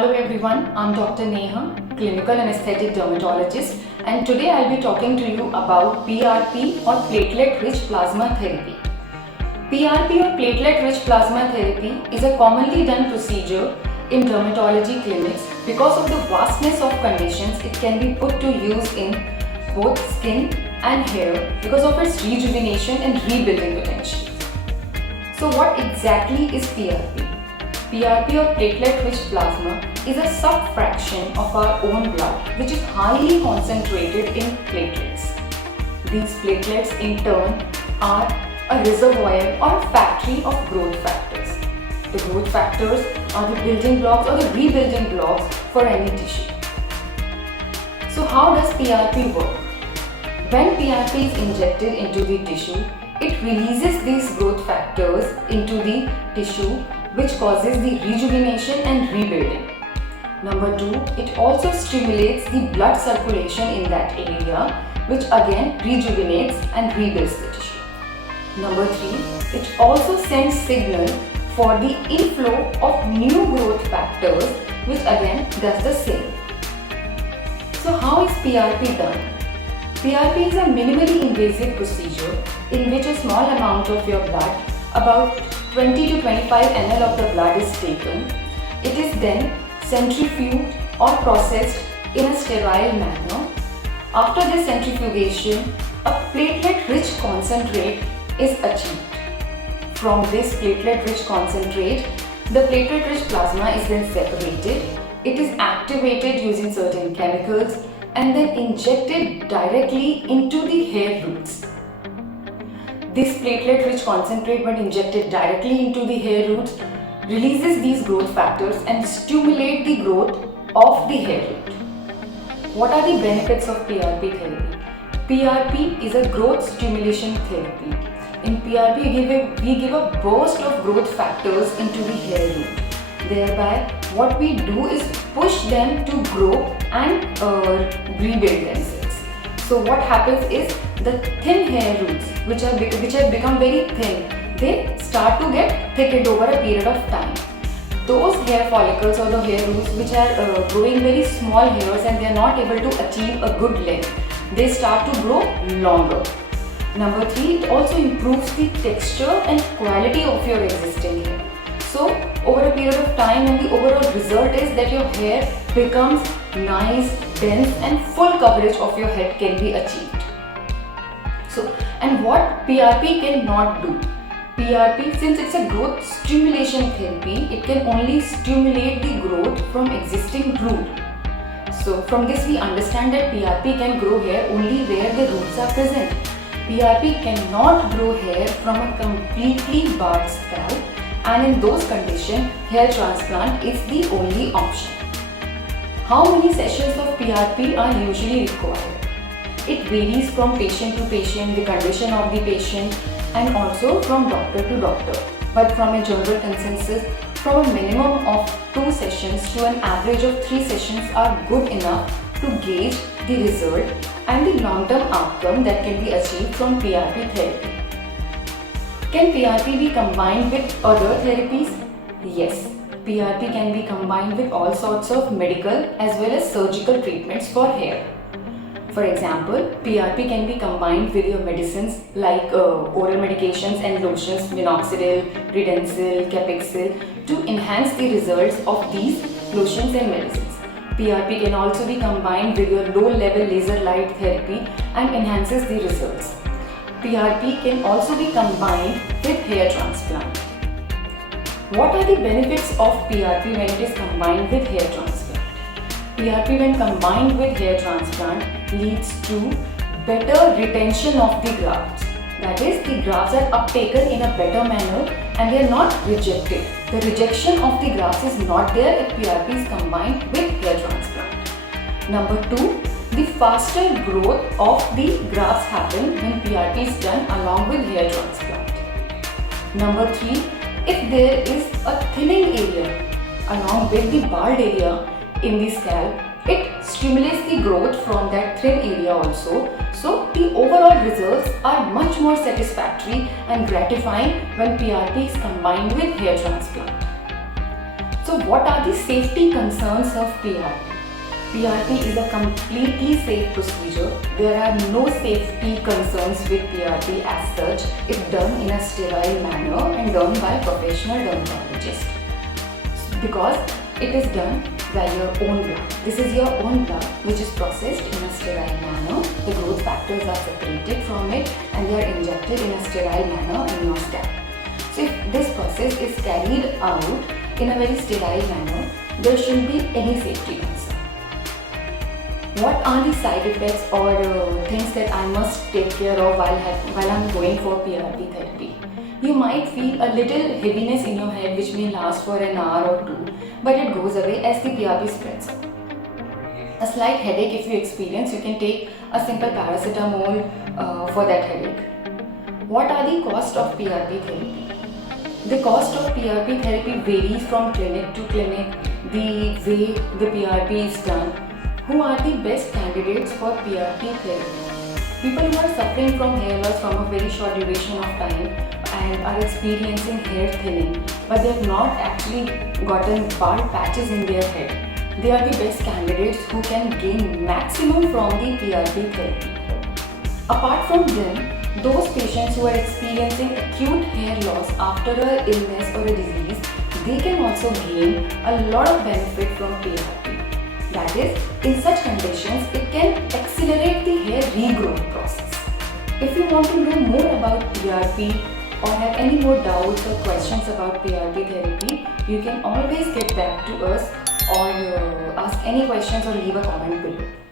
Hello everyone, I'm Dr. Neha, clinical and aesthetic dermatologist, and today I'll be talking to you about PRP or platelet-rich plasma therapy. PRP or platelet-rich plasma therapy is a commonly done procedure in dermatology clinics. Because of the vastness of conditions, it can be put to use in both skin and hair because of its rejuvenation and rebuilding potential. So what exactly is PRP? PRP or platelet-rich plasma is a subfraction of our own blood which is highly concentrated in platelets. These platelets in turn are a reservoir or factory of growth factors. The growth factors are the building blocks or the rebuilding blocks for any tissue. So how does PRP work? When PRP is injected into the tissue, it releases these growth factors into the tissue, which causes the rejuvenation and rebuilding. Number 2, it also stimulates the blood circulation in that area, which again rejuvenates and rebuilds the tissue. Number 3, it also sends signal for the inflow of new growth factors, which again does the same. So how is PRP done? PRP is a minimally invasive procedure in which a small amount of your blood, about 20 to 25 ml of the blood is taken. It is then centrifuged or processed in a sterile manner. After this centrifugation, a platelet-rich concentrate is achieved. From this platelet-rich concentrate, the platelet-rich plasma is then separated. It is activated using certain chemicals and then injected directly into the hair roots. This platelet-rich concentrate, when injected directly into the hair roots, releases these growth factors and stimulate the growth of the hair root. What are the benefits of PRP therapy? PRP is a growth stimulation therapy. In PRP, we give a burst of growth factors into the hair root. Thereby, what we do is push them to grow and rebuild themselves. So what happens is the thin hair roots, which have become very thin, they start to get thickened over a period of time. Those hair follicles or the hair roots which are growing very small hairs and they are not able to achieve a good length, they start to grow longer. Number 3, it also improves the texture and quality of your existing hair. So over a period of time, and the overall result is that your hair becomes nice, dense and full coverage of your head can be achieved. So, and what PRP cannot do? PRP, since it's a growth stimulation therapy, it can only stimulate the growth from existing root. So from this we understand that PRP can grow hair only where the roots are present. PRP cannot grow hair from a completely bald scalp, and in those conditions, hair transplant is the only option. How many sessions of PRP are usually required? It varies from patient to patient, the condition of the patient, and also from doctor to doctor. But from a general consensus, from a minimum of 2 sessions to an average of 3 sessions are good enough to gauge the result and the long-term outcome that can be achieved from PRP therapy. Can PRP be combined with other therapies? Yes, PRP can be combined with all sorts of medical as well as surgical treatments for hair. For example, PRP can be combined with your medicines like oral medications and lotions, minoxidil, Redensil, Capexil, to enhance the results of these lotions and medicines. PRP can also be combined with your low-level laser light therapy and enhances the results. PRP can also be combined with hair transplant. What are the benefits of PRP when it is combined with hair transplant? PRP when combined with hair transplant leads to better retention of the grafts. That is, the grafts are uptaken in a better manner and they are not rejected. The rejection of the grafts is not there if PRP is combined with hair transplant. Number 2, the faster growth of the grafts happen when PRP is done along with hair transplant. Number 3, if there is a thinning area along with the bald area in the scalp, it stimulates the growth from that thin area also. So the overall results are much more satisfactory and gratifying when PRP is combined with hair transplant. So what are the safety concerns of PRP? PRP is a completely safe procedure. There are no safety concerns with PRP as such. It's done in a sterile manner and done by a professional dermatologist. Because it is done by your own blood. This is your own blood which is processed in a sterile manner. The growth factors are separated from it and they are injected in a sterile manner in your scalp. So if this process is carried out in a very sterile manner, there shouldn't be any safety concern. What are the side effects or things that I must take care of while I'm going for PRP therapy? You might feel a little heaviness in your head which may last for an hour or two, but it goes away as the PRP spreads out. A slight headache if you experience, you can take a simple paracetamol for that headache. What are the costs of PRP therapy? The cost of PRP therapy varies from clinic to clinic, the way the PRP is done. Who are the best candidates for PRP therapy? People who are suffering from hair loss from a very short duration of time and are experiencing hair thinning, but they have not actually gotten bald patches in their head. They are the best candidates who can gain maximum from the PRP therapy. Apart from them, those patients who are experiencing acute hair loss after an illness or a disease, they can also gain a lot of benefit from PRP. That is, in such conditions, it can accelerate the hair regrowth process. If you want to know more about PRP or have any more doubts or questions about PRP therapy, you can always get back to us or ask any questions or leave a comment below.